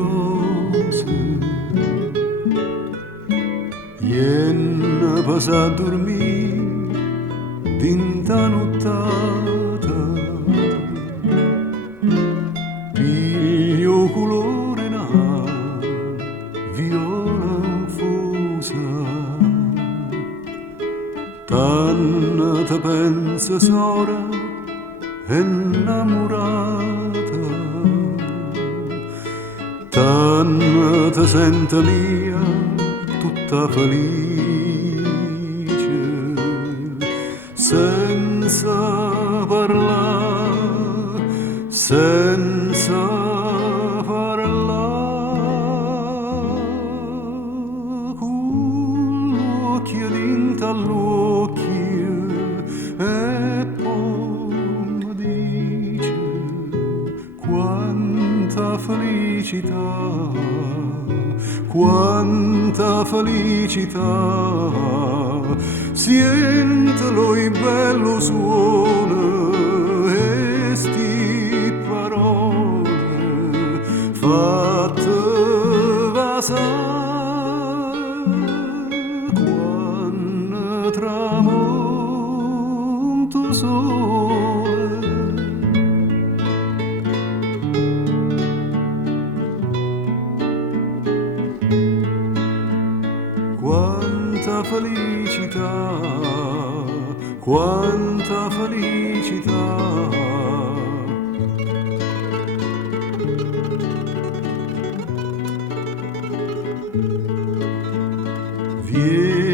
cose ieri passa a dormire dinta nottata piglio colore na viola fusa tanto te pensa sora innamorata tanto te sente mia tutta felice senza parlare senza parlare con l'occhio dinta all'occhio e poi mi dice quanta felicità, quanta felicità, sentilo il bello suono e sti parole fatte vasare quando tramonto sole. Quanta felicità, quanta felicità. Vieni